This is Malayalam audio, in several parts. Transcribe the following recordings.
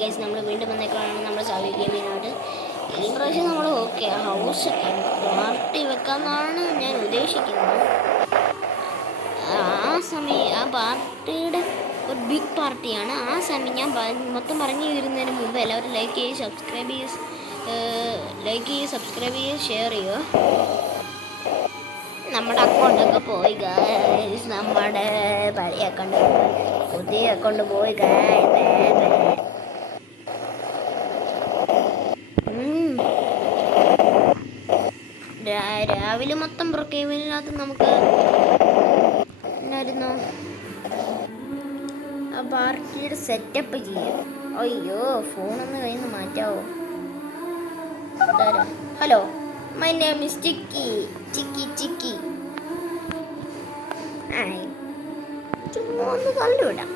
ഗൈസ്, നമ്മൾ വീണ്ടും വന്നേക്കാണ് നമ്മുടെ സാവി ഗെയിമിനോട്. ഈ പ്രാവശ്യം നമ്മൾ ഓക്കെ ഹൗസ് പാർട്ടി വെക്കാമെന്നാണ് ഞാൻ ഉദ്ദേശിക്കുന്നത്. ആ പാർട്ടിയുടെ ഒരു ബിഗ് പാർട്ടിയാണ്. ആ സമയം ഞാൻ മൊത്തം പറഞ്ഞു തരുന്നതിന് മുമ്പ് എല്ലാവരും ലൈക്ക് ചെയ്യുക, സബ്സ്ക്രൈബ് ചെയ്യുക, ഷെയർ ചെയ്യുക. നമ്മുടെ അക്കൗണ്ടൊക്കെ പോയി ഗൈസ്, നമ്മുടെ പഴയ അക്കൗണ്ട് പുതിയ അക്കൗണ്ട് പോയി ഗൈസ്. രാവിലെ മൊത്തം ബ്രൊക്കേമിനകത്ത് നമുക്ക് എന്നായിരുന്നു ആ പാർട്ടിയുടെ സെറ്റപ്പ് ചെയ്യാം. അയ്യോ, ഫോണൊന്ന് കയ്യിൽ നിന്ന് മാറ്റാവോ? ഹലോ, മൈ നെയിം ഈസ് ചിക്കി. ചുമ്മാ ഒന്ന് കണ്ടുവിടാം.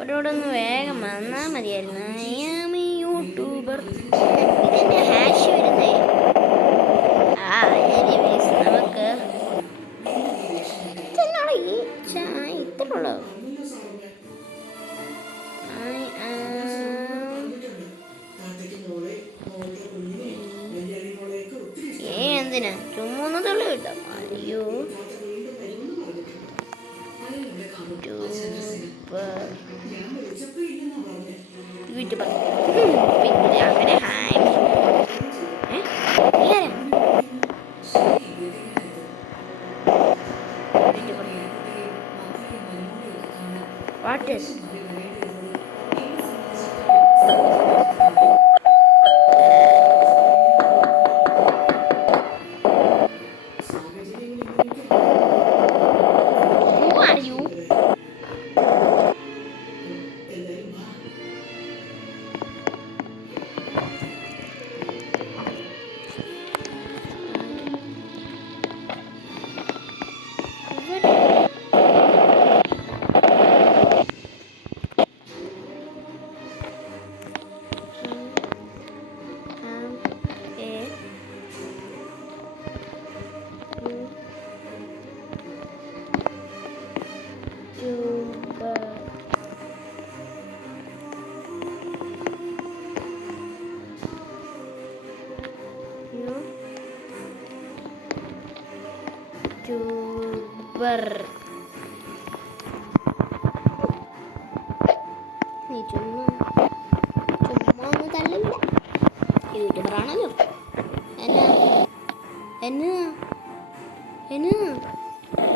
ഒരോടൊന്ന് വേഗം വന്നാൽ മതിയായിരുന്നു. യൂട്യൂബർ ഇതെന്നെ ഹാഷ് വരുന്നേ. നമുക്ക് ഇത്രയുള്ളൂ. എന്തിനാ ചുമ്മാ തള്ളി കിട്ടാം. അയ്യോ, യൂട്യൂബർ പിന്നെ അങ്ങനെ ഹായ് വാട്ട് ഈസ് നീ ചുമ്മാ ഒന്ന് തള്ളില്ല. യൂട്യൂബറാണല്ലോ.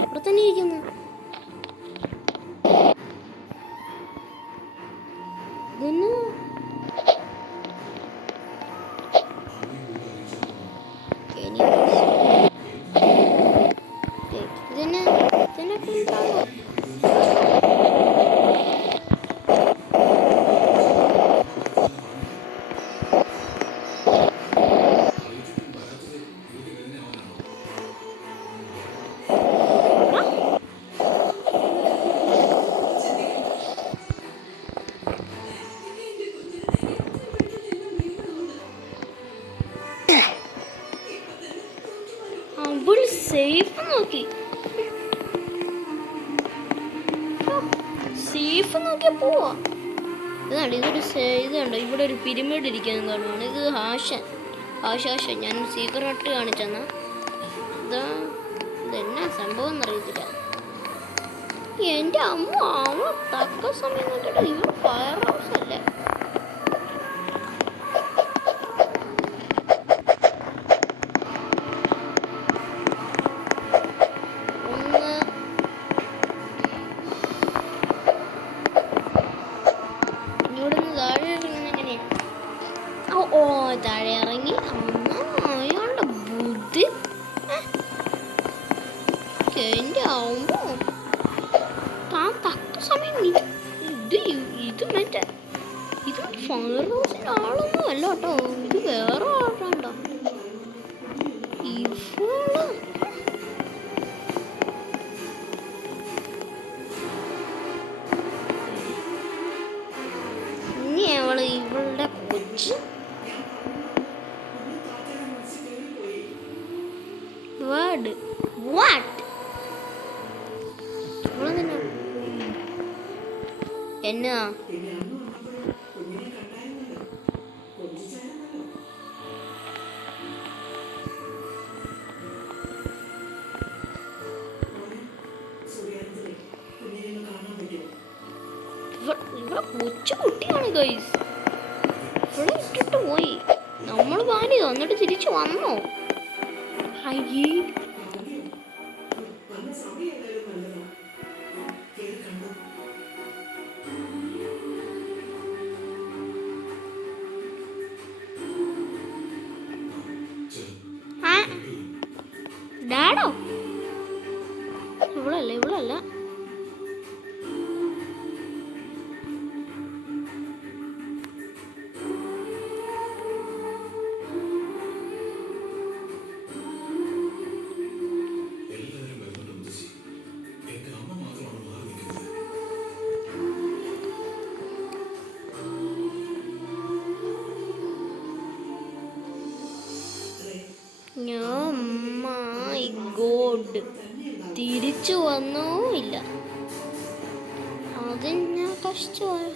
ഇവിടെ തന്നെ ഇരിക്കുന്നു. സേഫ് നോക്കിയാ പോവാ. ഇതുണ്ടോ ഇവിടെ ഒരു പിരമിഡ് ഇരിക്കുന്നത് കാണുവാണ്. ഇത് ആശൻ. ഞാൻ സീക്രട്ട് കാണിച്ചെന്നാ. ഇതെന്നാ സംഭവം എന്നറിയത്തില്ല. എൻ്റെ അമ്മ തക്ക സമയം നോക്കിയിട്ട് ഇവ ഫയർ ഹൗസ് അല്ലേ. താഴെ ഇറങ്ങി അയാളുടെ ബുദ്ധി എൻ്റെ ആവുമ്പോ താൻ തക്ക സമയം ഇത് മറ്റേ ഇത് ഫയർ ഹൗസിൻ്റെ ആളൊന്നും അല്ല കേട്ടോ. ഇത് വേറെ ആളുണ്ടോ ഇവള്. ഇനി ഇവളുടെ കൊച്ച് വേർഡ് വാട്ട് എന്നാ ഇവിടെ കൊച്ചു കുട്ടിയാണ് ഗൈസ്. ഇവിടെ ഇട്ടിട്ട് പോയി. നമ്മൾ പാനി എന്നിട്ട് തിരിച്ചു വന്നോ? അയ്യേ ഡാഡോ ഇവളല്ല ഇവളല്ല. മൈ ഗോഡ് തിരിച്ചു വന്നോ ഇല്ല. അതിന് കഷ്ടമായി.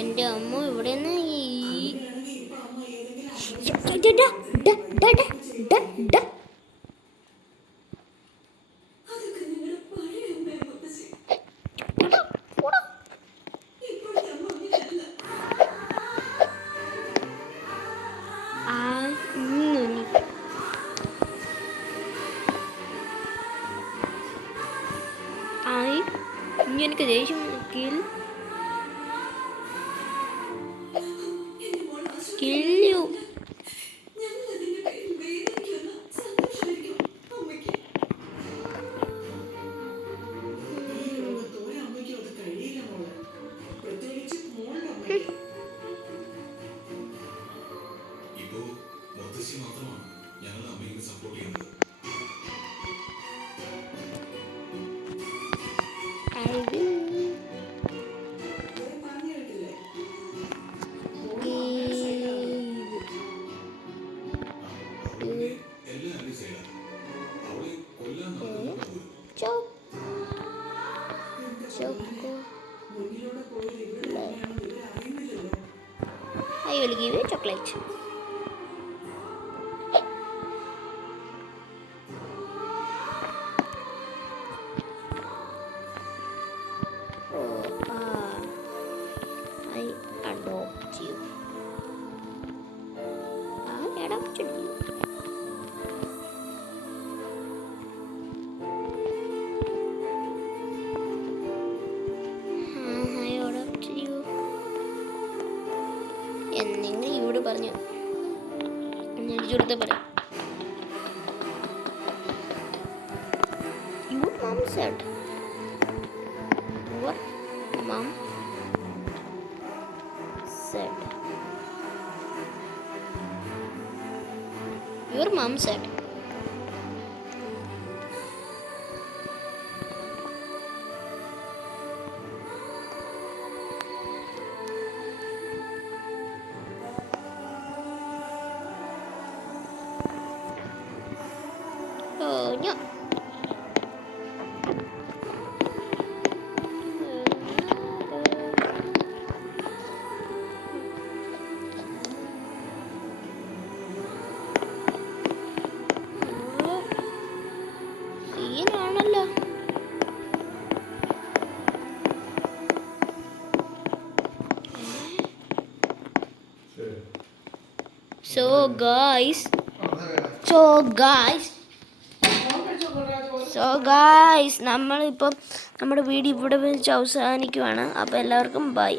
എൻ്റെ അമ്മ ഇവിടെ എനിക്ക് ദേഷ്യം kill you. I will give you chocolate. I adopt you. I adopted you. എന്തെങ്കിലും ഇവിടെ പറഞ്ഞു ചുടുത്ത പറയാം. Your mom said. Your mom said. Your mom said. No. സീനാണല്ലോ. So guys നമ്മളിപ്പം നമ്മുടെ വീഡിയോ ഇവിടെ വെച്ച് അവസാനിക്കുവാണ്. അപ്പോൾ എല്ലാവർക്കും ബൈ.